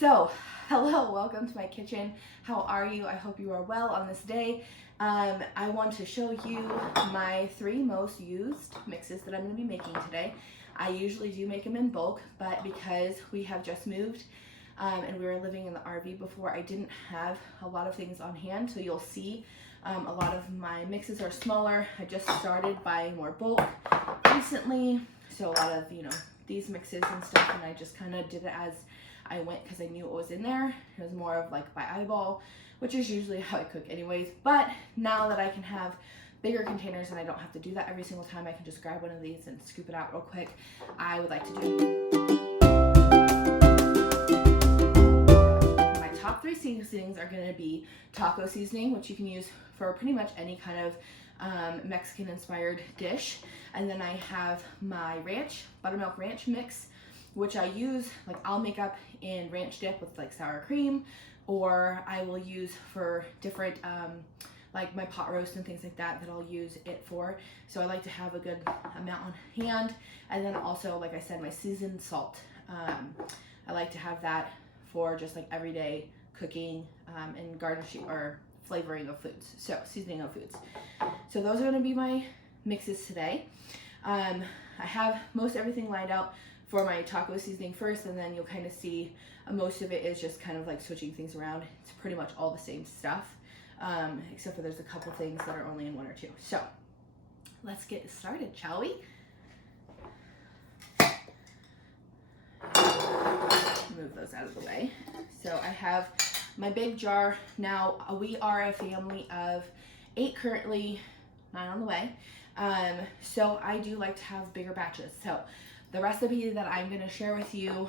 So, hello, welcome to my kitchen. How are you? I hope you are well on this day. I want to show you my 3 most used mixes that I'm going to be making today. I usually do make them in bulk, but because we have just moved and we were living in the RV before, I didn't have a lot of things on hand. So you'll see a lot of my mixes are smaller. I just started buying more bulk recently. So a lot of, these mixes and stuff, and I just kind of did it as I went because I knew what was in there. It was more of like by eyeball, which is usually how I cook anyways. But now that I can have bigger containers and I don't have to do that every single time, I can just grab one of these and scoop it out real quick. I would like to do my top 3 seasonings are going to be taco seasoning, which you can use for pretty much any kind of Mexican inspired dish. And then I have my ranch, buttermilk ranch mix, which I use, like I'll make up in ranch dip with like sour cream, or I will use for different, like my pot roast and things like that I'll use it for. So I like to have a good amount on hand. And then also, like I said, my seasoned salt. I like to have that for just like everyday cooking and garnishing or flavoring of foods. So seasoning of foods. So those are gonna be my mixes today. I have most everything lined out for my taco seasoning first, and then you'll kind of see most of it is just kind of like switching things around. It's pretty much all the same stuff, except for there's a couple things that are only in 1 or 2. So let's get started, shall we? Move those out of the way. So I have my big jar. Now we are a family of 8 currently, 9 on the way. So I do like to have bigger batches. So the recipe that I'm going to share with you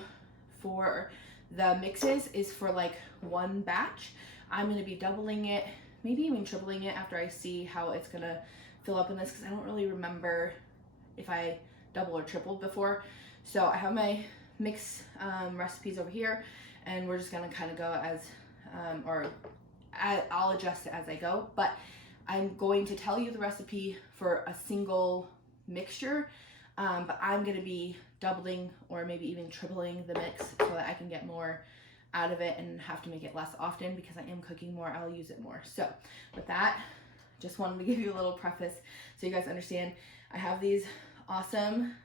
for the mixes is for like 1 batch. I'm going to be doubling it, maybe even tripling it after I see how it's going to fill up in this, because I don't really remember if I double or tripled before. So I have my mix recipes over here, and we're just going to kind of go as, I'll adjust it as I go, but I'm going to tell you the recipe for a single mixture. But I'm going to be doubling or maybe even tripling the mix so that I can get more out of it and have to make it less often, because I am cooking more, I'll use it more. So with that, just wanted to give you a little preface so you guys understand. I have these awesome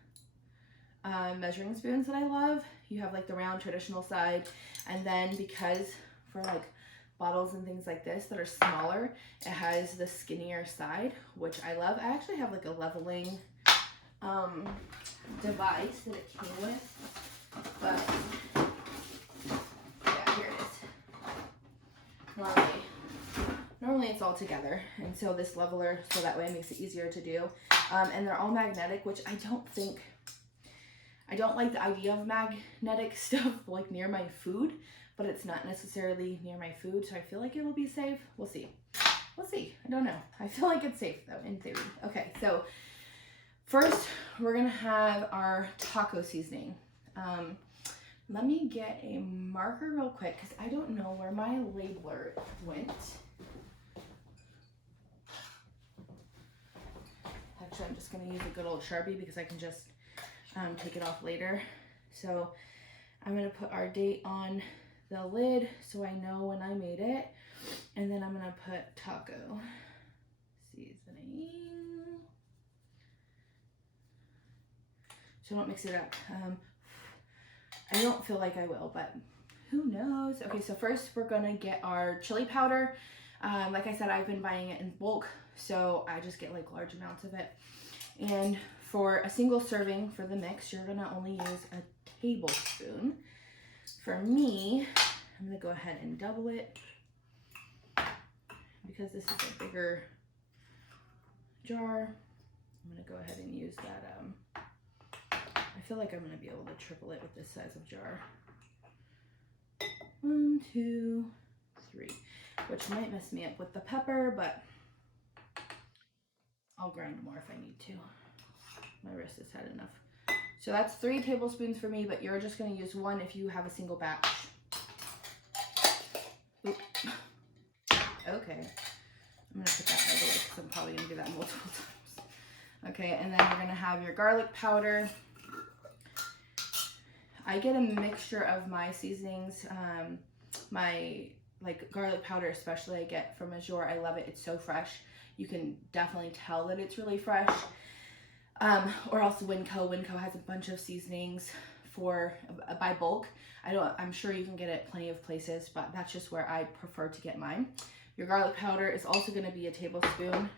measuring spoons that I love. You have like the round traditional side, and then because for like bottles and things like this that are smaller, it has the skinnier side, which I love. I actually have like a leveling device that it came with, but yeah, here it is. Normally it's all together, and so this leveler, so that way it makes it easier to do. And they're all magnetic, which I don't like the idea of magnetic stuff like near my food, but it's not necessarily near my food, so I feel like it'll be safe. We'll see. I don't know. I feel like it's safe though, in theory. Okay, so first, we're gonna have our taco seasoning. Let me get a marker real quick, because I don't know where my labeler went. Actually, I'm just gonna use a good old Sharpie because I can just take it off later. So I'm gonna put our date on the lid so I know when I made it. And then I'm gonna put taco seasoning. So don't mix it up. I don't feel like I will, but who knows? Okay, so first we're gonna get our chili powder. Like I said, I've been buying it in bulk, so I just get like large amounts of it. And for a single serving for the mix, you're gonna only use a tablespoon. For me, I'm gonna go ahead and double it, because this is a bigger jar. I'm gonna go ahead and use that. I feel like I'm gonna be able to triple it with this size of jar. 1, 2, 3, which might mess me up with the pepper, but I'll grind more if I need to. My wrist has had enough. So that's 3 tablespoons for me, but you're just gonna use 1 if you have a single batch. Oop. Okay, I'm gonna put that right away because I'm probably gonna do that multiple times. Okay, and then you're gonna have your garlic powder. I get a mixture of my seasonings, my like garlic powder especially I get from Azure. I love it. It's so fresh. You can definitely tell that it's really fresh. Or else Winco has a bunch of seasonings for by bulk. I'm sure you can get it plenty of places, but that's just where I prefer to get mine. Your garlic powder is also going to be a tablespoon,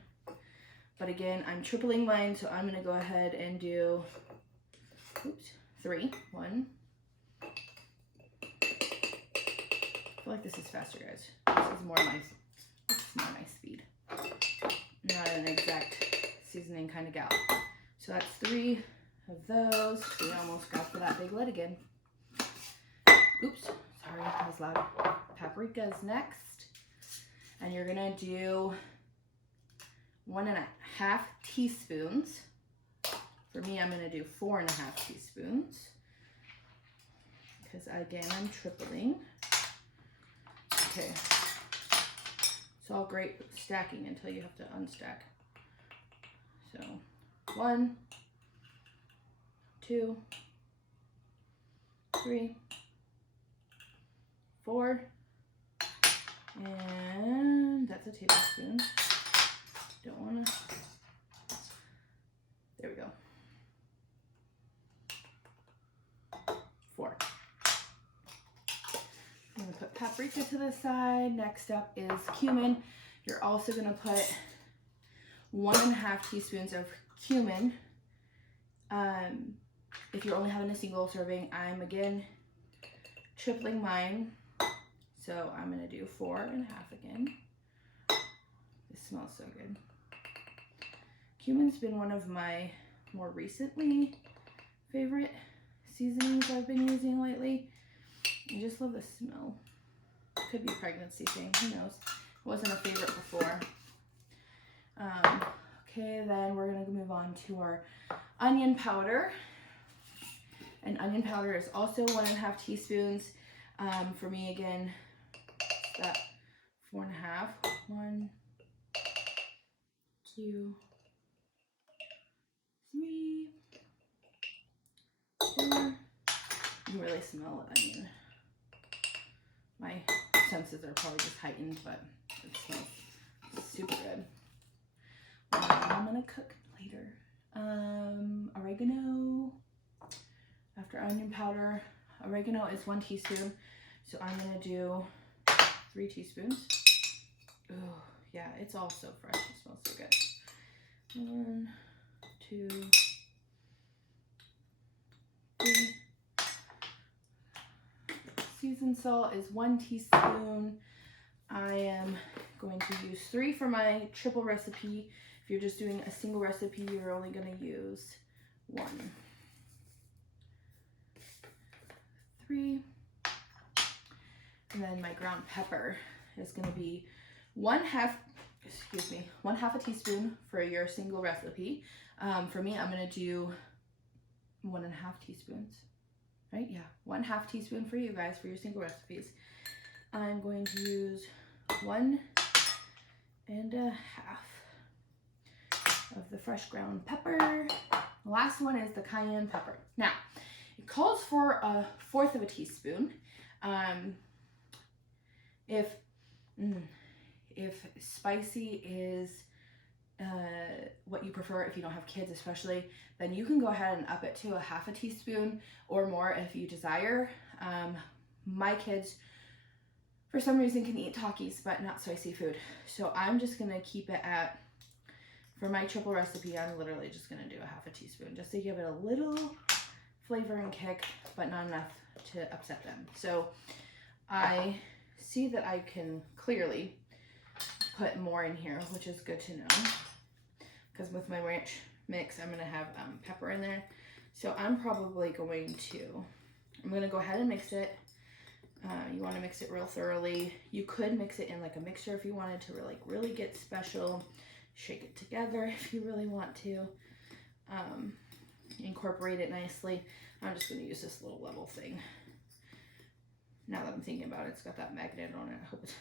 but again, I'm tripling mine, so I'm going to go ahead and do 3. 1. I feel like this is faster, guys. This is more my speed. I'm not an exact seasoning kind of gal. So that's 3 of those. We almost got for that big lid again. Oops, sorry, that was loud. Paprika is next. And you're gonna do 1.5 teaspoons. For me, I'm gonna do 4.5 teaspoons. Because again, I'm tripling. Okay. It's all great stacking until you have to unstack. So 1, 2, 3, 4, and that's a tablespoon. Don't wanna, there we go. 4. I'm gonna put paprika to the side. Next up is cumin. You're also gonna put 1.5 teaspoons of cumin. If you're only having a single serving, I'm again tripling mine. So I'm gonna do 4.5 again. This smells so good. Cumin's been one of my more recently favorite seasonings I've been using lately. I just love the smell. Could be a pregnancy thing, who knows. It wasn't a favorite before. Okay, then we're gonna move on to our onion powder. And onion powder is also 1.5 teaspoons. For me again, that 4.5. 1, 2, 3, 4. You can really smell the onion. My senses are probably just heightened, but it smells super good. I'm gonna cook later. Oregano. After onion powder, oregano is 1 teaspoon. So I'm gonna do 3 teaspoons. Oh, yeah, it's all so fresh. It smells so good. 1, 2, 3. Seasoned salt is 1 teaspoon. I am going to use 3 for my triple recipe. If you're just doing a single recipe, you're only going to use 1. 3. And then my ground pepper is going to be 1/2 a teaspoon for your single recipe. For me, I'm going to do 1.5 teaspoons. Right? Yeah, 1/2 teaspoon for you guys for your single recipes. I'm going to use 1.5 of the fresh ground pepper. The last one is the cayenne pepper. Now, it calls for 1/4 of a teaspoon. If spicy is what you prefer, if you don't have kids especially, then you can go ahead and up it to 1/2 teaspoon or more if you desire. My kids, for some reason, can eat Takis, but not spicy food. So I'm just gonna keep it at, for my triple recipe, I'm literally just gonna do 1/2 teaspoon just to give it a little flavor and kick, but not enough to upset them. So I see that I can clearly put more in here, which is good to know. Because with my ranch mix, I'm gonna have pepper in there. So I'm probably going to, I'm gonna go ahead and mix it. You wanna mix it real thoroughly. You could mix it in like a mixer if you wanted to really get special. Shake it together if you really want to. Incorporate it nicely. I'm just gonna use this little level thing. Now that I'm thinking about it, it's got that magnet on it. I hope it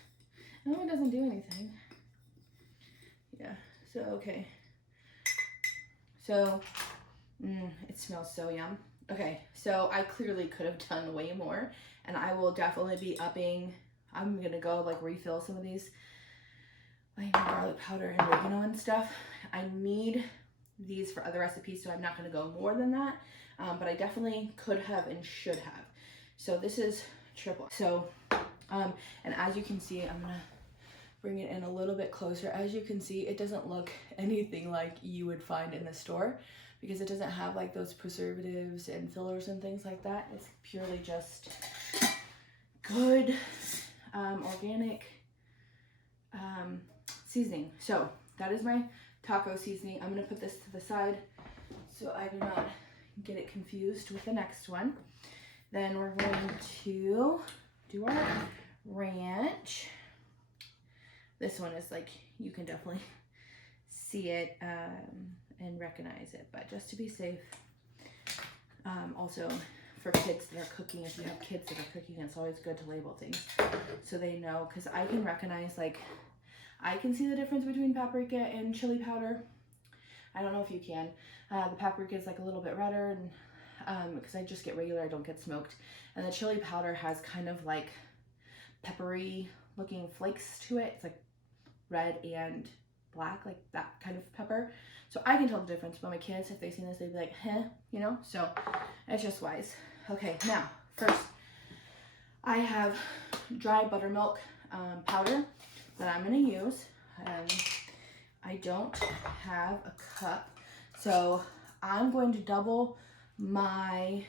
doesn't do anything. Yeah, so okay. So, it smells so yum. Okay, so I clearly could have done way more, and I will definitely be upping. I'm gonna go like refill some of these, like garlic powder and oregano and stuff. I need these for other recipes, so I'm not gonna go more than that, but I definitely could have and should have. So this is triple. So, and as you can see, I'm gonna bring it in a little bit closer. As you can see, it doesn't look anything like you would find in the store because it doesn't have like those preservatives and fillers and things like that. It's purely just good organic seasoning. So that is my taco seasoning. I'm gonna put this to the side so I do not get it confused with the next one. Then we're going to do our ranch. This one is like, you can definitely see it and recognize it, but just to be safe, also for kids that are cooking, if you have kids that are cooking, it's always good to label things so they know, because I can recognize, like, I can see the difference between paprika and chili powder. I don't know if you can. The paprika is like a little bit redder, and because I just get regular, I don't get smoked. And the chili powder has kind of like peppery looking flakes to it. It's like red and black, like that kind of pepper. So I can tell the difference, but my kids, if they've seen this, they'd be like, huh, you know? So it's just wise. Okay, now, first, I have dry buttermilk powder that I'm gonna use. I don't have a cup, so I'm going to double my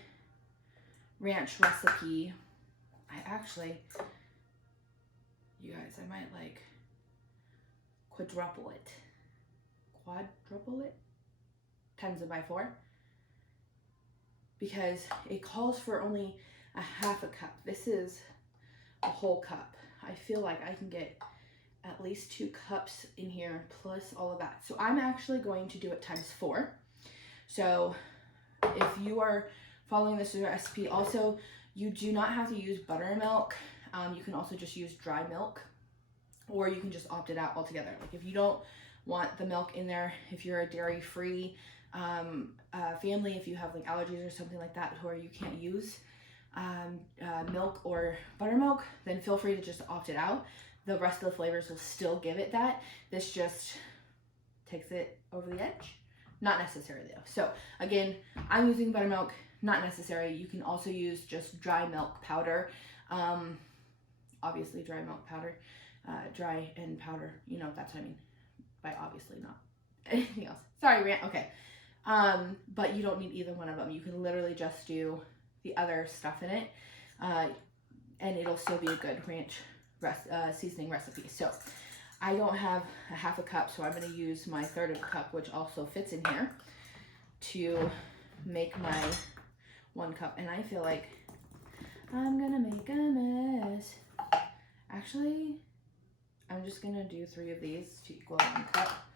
ranch recipe. I actually, you guys, I might like quadruple it, times it by 4, because it calls for only a half a cup. This is a whole cup. I feel like I can get at least 2 cups in here plus all of that. So I'm actually going to do it times 4. So if you are following this recipe, also you do not have to use buttermilk. You can also just use dry milk, or you can just opt it out altogether. Like if you don't want the milk in there, if you're a dairy-free family, if you have like allergies or something like that, where you can't use milk or buttermilk, then feel free to just opt it out. The rest of the flavors will still give it that. This just takes it over the edge. Not necessary though. So again, I'm using buttermilk, not necessary. You can also use just dry milk powder. Obviously dry milk powder, dry and powder, you know, that's what I mean by obviously, not anything else. Sorry, rant, okay. But you don't need either one of them. You can literally just do the other stuff in it, and it'll still be a good ranch seasoning recipe. So I don't have a half a cup, so I'm going to use my 1/3 of a cup, which also fits in here, to make my 1 cup. And I feel like I'm going to make a mess. Actually, I'm just going to do 3 of these to equal 1 cup.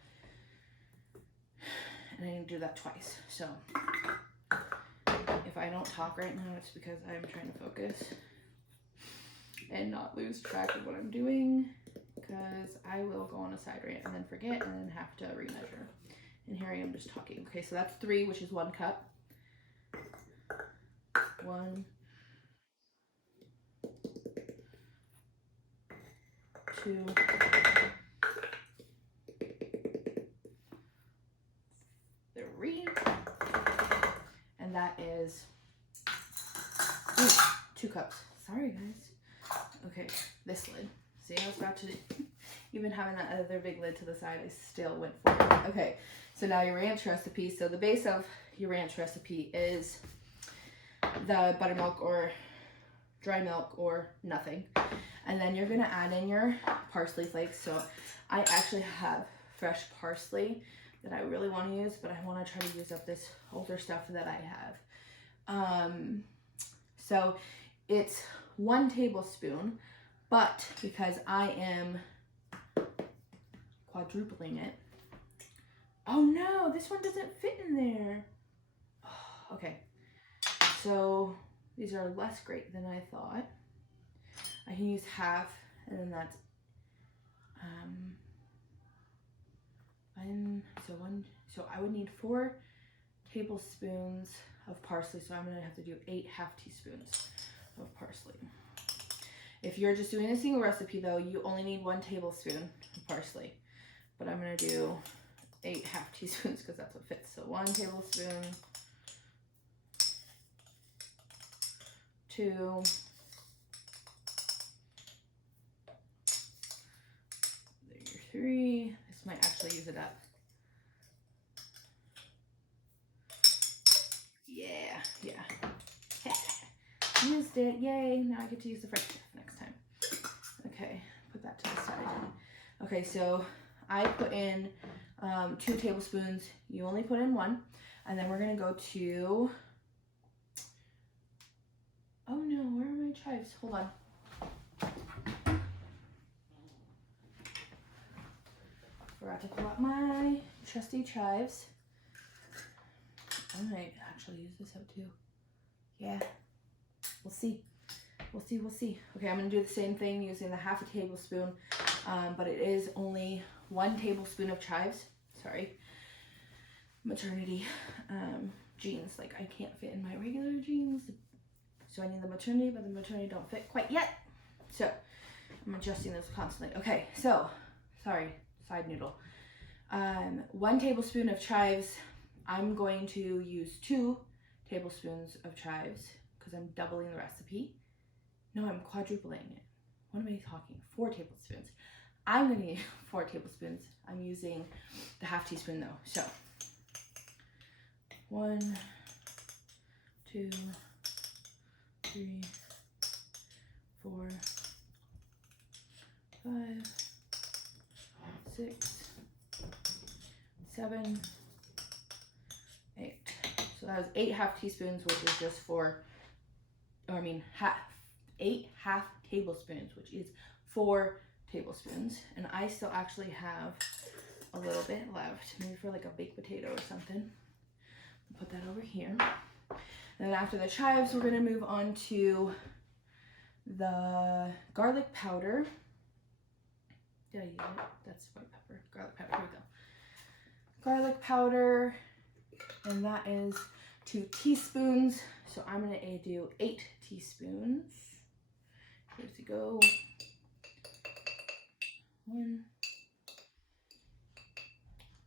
And I need to do that twice. So if I don't talk right now, it's because I'm trying to focus and not lose track of what I'm doing, because I will go on a side rant and then forget and then have to remeasure. And here I am just talking. Okay, so that's 3, which is 1 cup. 1, 2, 3, and that is 2 cups. Sorry guys. Okay, this lid. See, I was about to, even having that other big lid to the side, I still went for it. Okay, so now your ranch recipe. So the base of your ranch recipe is the buttermilk or dry milk or nothing. And then you're gonna add in your parsley flakes. So I actually have fresh parsley that I really want to use, but I want to try to use up this older stuff that I have. So it's 1 tablespoon, but because I am quadrupling it. Oh no, this one doesn't fit in there. Oh, okay, so these are less great than I thought. I can use half, and then that's so I would need 4 tablespoons of parsley, so I'm gonna have to do 8 half teaspoons of parsley. If you're just doing a single recipe though, you only need 1 tablespoon of parsley, but I'm gonna do 8 half teaspoons because that's what fits. So 1 tablespoon, 2, 3. This might actually use it up. Yeah. Used it, yay. Now I get to use the fresh stuff next time. Okay, put that to the side. Okay, so I put in 2 tablespoons. You only put in 1. And then we're gonna go to, oh no, where are my chives? Hold on. Forgot to pull out my trusty chives. I might actually use this up too. Yeah, we'll see. We'll see. Okay, I'm gonna do the same thing using the half a tablespoon, but it is only 1 tablespoon of chives. Sorry, maternity jeans. Like I can't fit in my regular jeans, so I need the maternity, but the maternity don't fit quite yet. So I'm adjusting this constantly. Okay, so sorry, side noodle. 1 tablespoon of chives. I'm going to use 2 tablespoons of chives because I'm doubling the recipe. No, I'm quadrupling it. What am I talking? 4 tablespoons. I'm going to use 4 tablespoons. I'm using the half teaspoon though. So 1, 2, 3, 4, 5, 6, 7, 8. So that was 8 half teaspoons, which is just 8 half tablespoons, which is 4 tablespoons. And I still actually have a little bit left, maybe for like a baked potato or something. I'll put that over here. And then after the chives, we're gonna move on to the garlic powder. Did I use it? That's white pepper. Garlic powder, here we go. Garlic powder, and that is 2 teaspoons. So I'm gonna do 8 teaspoons. Here we go. 1,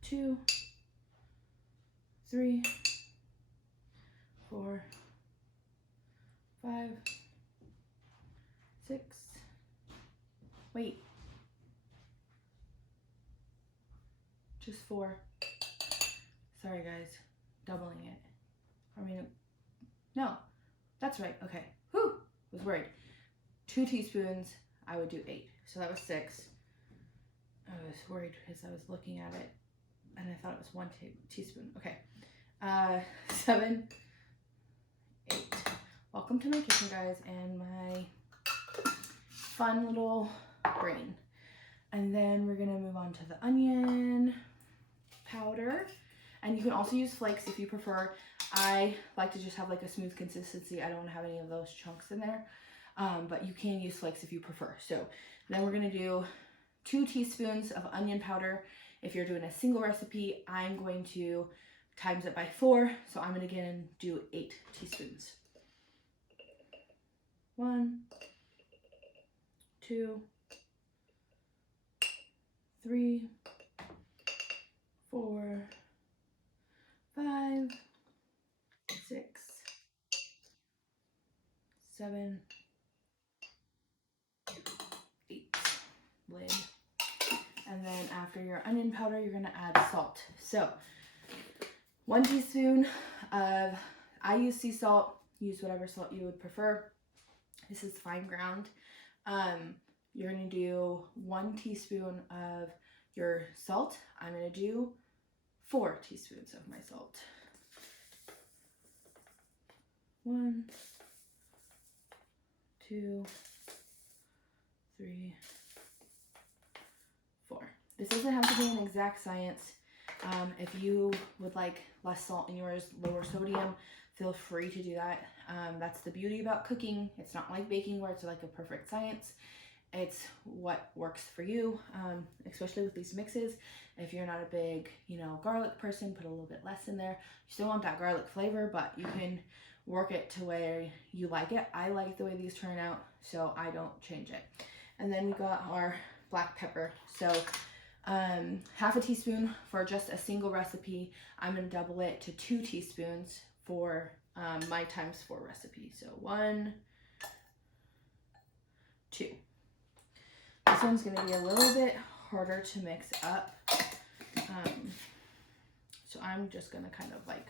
2, 3, 4, 5, 6. Wait. Just 4. Sorry guys, doubling it. No, that's right. Okay. Whew, was worried. 2 teaspoons, I would do 8. So that was 6. I was worried because I was looking at it and I thought it was 1 teaspoon. Okay. 7, 8. Welcome to my kitchen, guys, and my fun little brain. And then we're gonna move on to the onion powder. And you can also use flakes if you prefer. I like to just have like a smooth consistency. I don't want to have any of those chunks in there. But you can use flakes if you prefer. So then we're going to do 2 teaspoons of onion powder. If you're doing a single recipe, I'm going to times it by 4. So I'm going to again do 8 teaspoons. 1, 2, 3, 4, 5, 6, 7, 8. Lid. And then after your onion powder, you're gonna add salt. So 1 teaspoon of, I use sea salt, use whatever salt you would prefer. This is fine ground. You're gonna do 1 teaspoon of your salt. I'm gonna do 4 teaspoons of my salt. 1, 2, 3, 4. This doesn't have to be an exact science. If you would like less salt in yours, lower sodium, feel free to do that. That's the beauty about cooking. It's not like baking where it's like a perfect science. It's what works for you, especially with these mixes. If you're not a big, you know, garlic person, put a little bit less in there. You still want that garlic flavor, but you can work it to where you like it. I like the way these turn out, so I don't change it. And then we got our black pepper. So half a teaspoon for just a single recipe. I'm gonna double it to 2 teaspoons for my ×4 recipe. So 1, 2. This one's gonna be a little bit harder to mix up. So I'm just gonna kind of like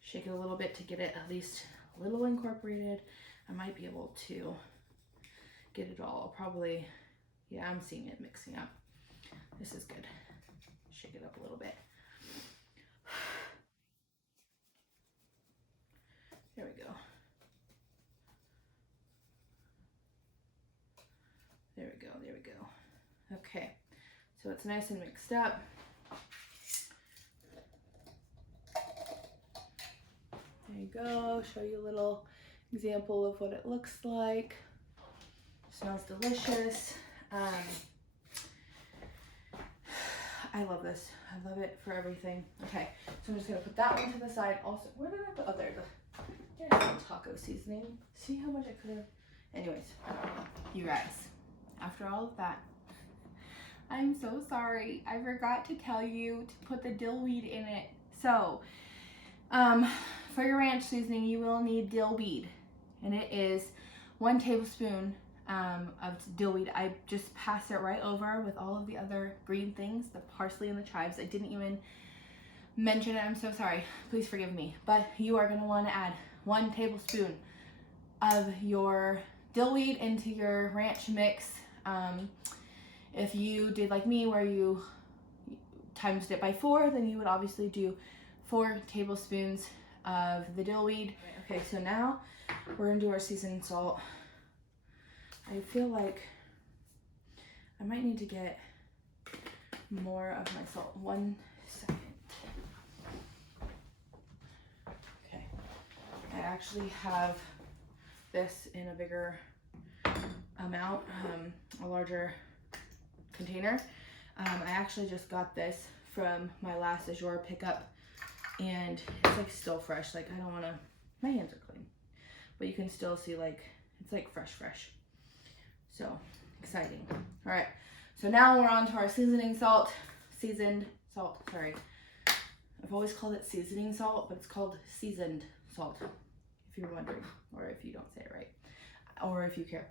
shake it a little bit to get it at least a little incorporated. I might be able to get it all. Probably, yeah, I'm seeing it mixing up. This is good. Shake it up a little bit. There we go. There we go, there we go. Okay, so it's nice and mixed up. There you go, show you a little example of what it looks like. Smells delicious. I love this. I love it for everything. Okay, so I'm just gonna put that one to the side. Also, where did I put, oh, there you go. There's some taco seasoning. See how much I could have, anyways, you guys, after all of that, I'm so sorry. I forgot to tell you to put the dill weed in it. So, for your ranch seasoning, you will need dill weed, and it is 1 tablespoon of dill weed. I just passed it right over with all of the other green things, the parsley and the chives. I didn't even mention it. I'm so sorry. Please forgive me. But you are going to want to add 1 tablespoon of your dill weed into your ranch mix. If you did like me where you times it by 4, then you would obviously do 4 tablespoons of the dill weed. Okay, so now we're gonna do our seasoned salt. I feel like I might need to get more of my salt. 1 second. Okay, I actually have this in a bigger amount, a larger container. I actually just got this from my last Azure pickup, and it's like still fresh. Like, I don't want to, my hands are clean, but you can still see like it's like fresh. So exciting. All right, so now we're on to our seasoned salt. Sorry, I've always called it seasoning salt, but it's called seasoned salt, if you're wondering, or if you don't say it right, or if you care.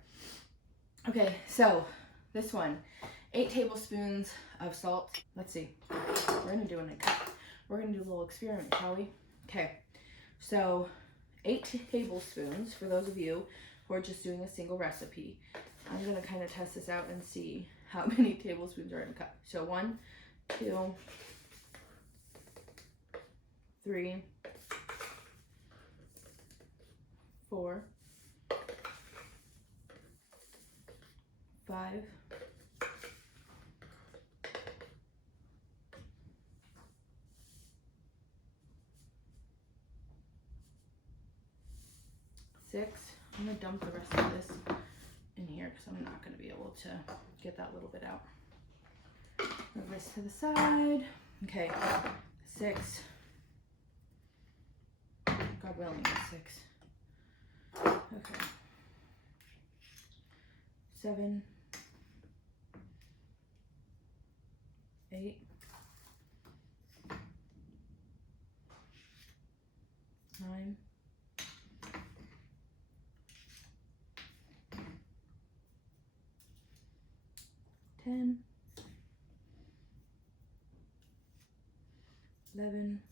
Okay, so this one, 8 tablespoons of salt. Let's see, we're gonna do we're gonna do a little experiment, shall we? Okay, so 8 tablespoons for those of you who are just doing a single recipe. I'm gonna kind of test this out and see how many tablespoons are in a cup. So 1, 2, 3, 4, 5, 6. I'm gonna dump the rest of this in here because I'm not gonna be able to get that little bit out. Move this to the side. Okay, 6. God willing, 6. Okay. 7, 8, 9, 10, 11,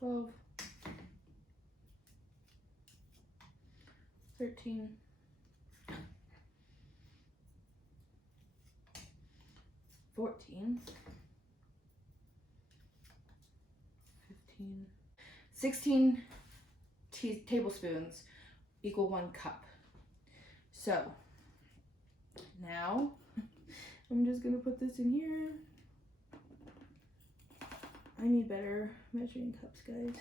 12, 13, 14, 15, 16 tablespoons equal 1 cup. So now I'm just gonna put this in here. I need better measuring cups, guys.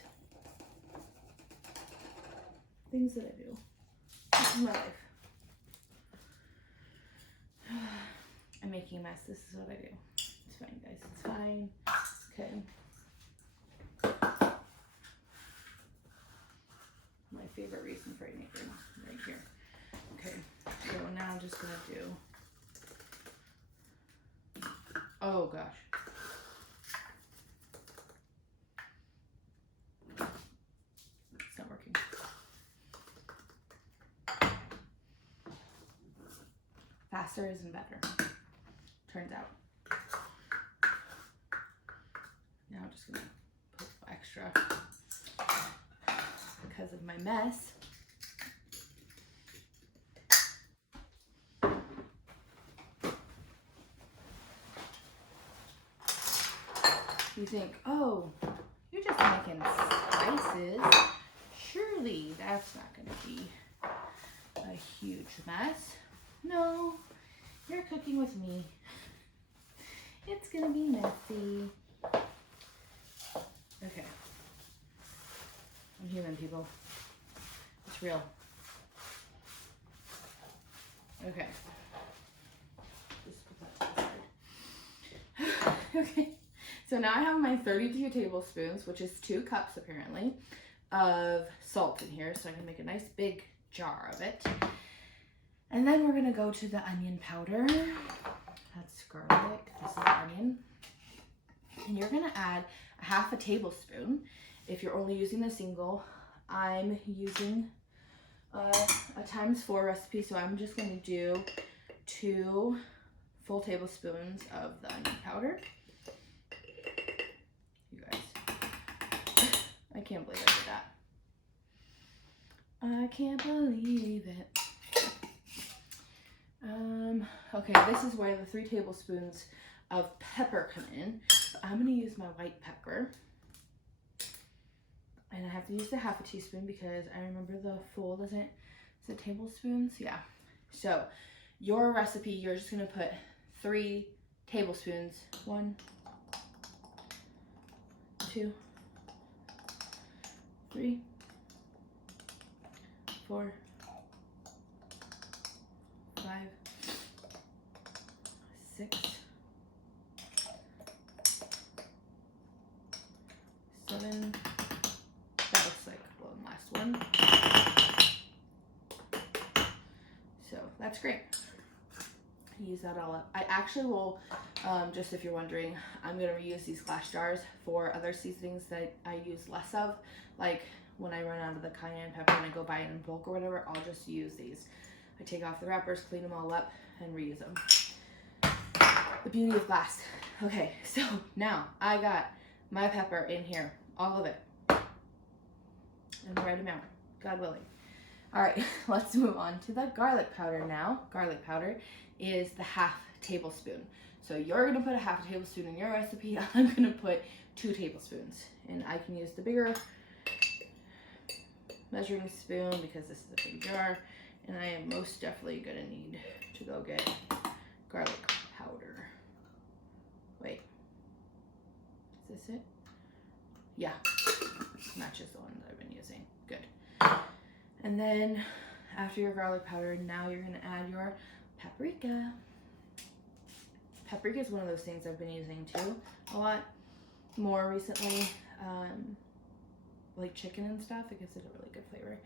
Things that I do. This is my life. I'm making a mess. This is what I do. It's fine, guys. It's fine. Okay. My favorite reason for making right here. Okay. So now I'm just gonna do. Oh gosh. It's not working. Faster isn't better. Turns out. Now I'm just gonna put extra because of my mess. You think, oh, you're just making slices. Surely that's not gonna be a huge mess. No, you're cooking with me. It's gonna be messy. Okay. I'm human, people. It's real. Okay. Just put that to the side. Okay. So now I have my 32 tablespoons, which is 2 cups apparently, of salt in here. So I can make a nice big jar of it. And then we're gonna go to the onion powder. That's garlic, this is onion. And you're gonna add a 1/2 tablespoon. If you're only using the single, I'm using a ×4 recipe, so I'm just gonna do 2 full tablespoons of the onion powder. You guys, I can't believe I did that. I can't believe it. Okay, this is where the 3 tablespoons of pepper come in. So I'm gonna use my white pepper. And I have to use the 1/2 teaspoon because I remember the full doesn't, is it tablespoons? Yeah. So your recipe, you're just gonna put 3 tablespoons. 1, 2, 3, 4, 5, 6, 7. That looks like one last one. So that's great. Use that all up. I actually will, just if you're wondering, I'm going to reuse these glass jars for other seasonings that I use less of. Like when I run out of the cayenne pepper and I go buy it in bulk or whatever, I'll just use these. I take off the wrappers, clean them all up, and reuse them. The beauty of glass. Okay, so now I got my pepper in here, all of it. And the right amount, God willing. All right, let's move on to the garlic powder now. Garlic powder is the 1/2 tablespoon. So you're gonna put a 1/2 tablespoon in your recipe. I'm gonna put 2 tablespoons. And I can use the bigger measuring spoon because this is a big jar. And I am most definitely gonna need to go get garlic powder. Wait, is this it? Yeah, matches the one that I've been using. Good. And then after your garlic powder, now you're gonna add your paprika. Paprika is one of those things I've been using too a lot more recently. Like chicken and stuff, it gives it a really good flavor.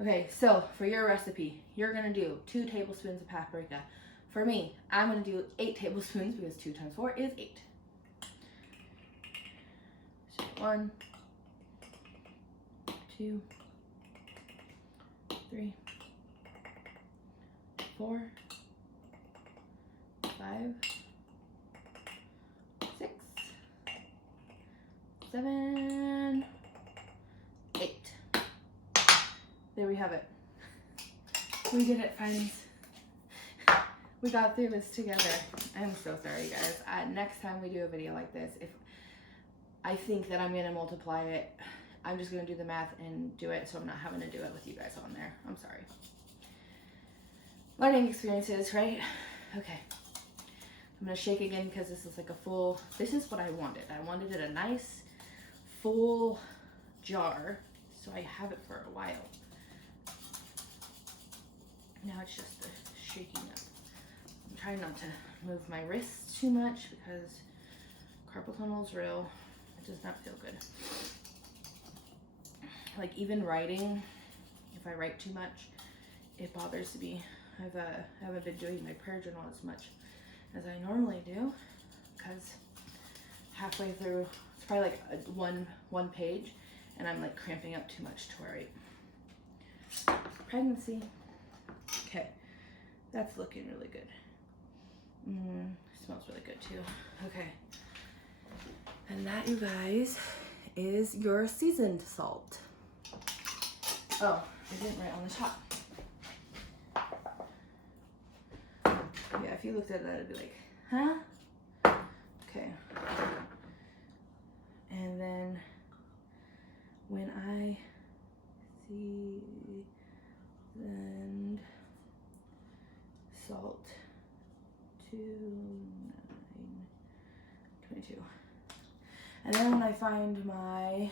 Okay, so for your recipe, you're gonna do 2 tablespoons of paprika. For me, I'm gonna do 8 tablespoons because 2 times 4 is 8. So 1, 2, 3, 4, 5, 6, 7, 8. There we have it. We did it, friends. We got through this together. I'm so sorry, guys. Next time we do a video like this, if I think that I'm gonna multiply it, I'm just gonna do the math and do it so I'm not having to do it with you guys on there. I'm sorry. Learning experiences, right? Okay. I'm gonna shake again because this is like a full, this is what I wanted. I wanted it a nice full jar so I have it for a while. it's just the shaking up. I'm trying not to move my wrists too much because carpal tunnel is real. It does not feel good. Like even writing, if I write too much, it bothers me. I haven't been doing my prayer journal as much as I normally do because halfway through, it's probably like one page, and I'm like cramping up too much to write. Pregnancy. Okay, that's looking really good. Smells really good too. Okay, and that, you guys, is your seasoned salt. Oh, I didn't write on the top. Yeah, if you looked at that, it'd be like, huh? Okay. And then when I seasoned salt 2,922. And then when I find my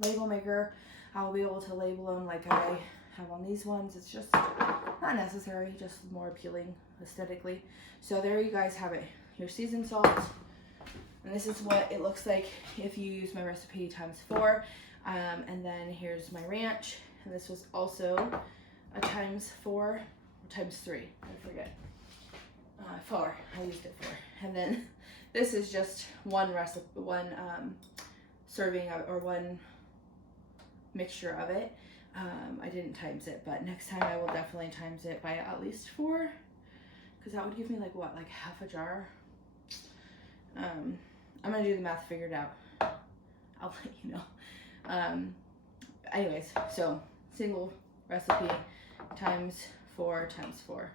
label maker, I'll be able to label them like I have on these ones. It's just not necessary, just more appealing aesthetically. So there you guys have it, your seasoned salt. And this is what it looks like if you use my recipe ×4. And then here's my ranch. And this was also a ×4 or ×3, I forget. 4, I used it 4. And then this is just one recipe, one serving of, or one mixture of it. I didn't times it, but next time I will definitely times it by at least 4, because that would give me like what, like half a jar. I'm gonna do the math, figured out. I'll let you know. Anyways, so single recipe ×4 ×4.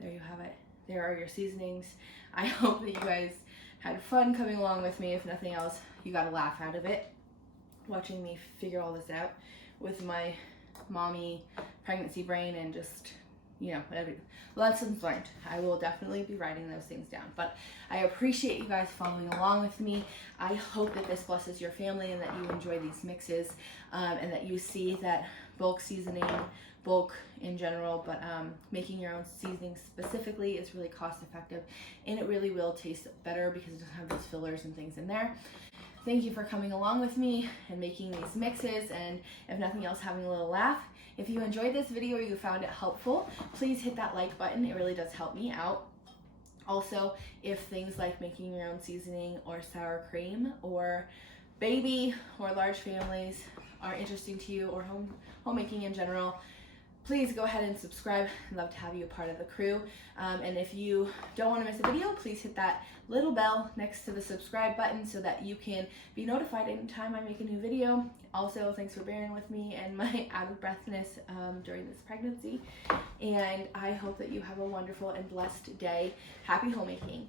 There you have it. There are your seasonings. I hope that you guys had fun coming along with me. If nothing else, you got a laugh out of it, watching me figure all this out with my mommy pregnancy brain and just, you know, whatever. Lessons learned. I will definitely be writing those things down. But I appreciate you guys following along with me. I hope that this blesses your family and that you enjoy these mixes, and that you see that bulk seasoning, bulk in general, but making your own seasoning specifically is really cost effective, and it really will taste better because it doesn't have those fillers and things in there. Thank you for coming along with me and making these mixes, and if nothing else, having a little laugh. If you enjoyed this video or you found it helpful, please hit that like button. It really does help me out. Also, if things like making your own seasoning or sour cream or baby or large families are interesting to you, or homemaking in general, please go ahead and subscribe. I'd love to have you a part of the crew. And if you don't want to miss a video, please hit that little bell next to the subscribe button so that you can be notified anytime I make a new video. Also, thanks for bearing with me and my out of breathness during this pregnancy. And I hope that you have a wonderful and blessed day. Happy homemaking.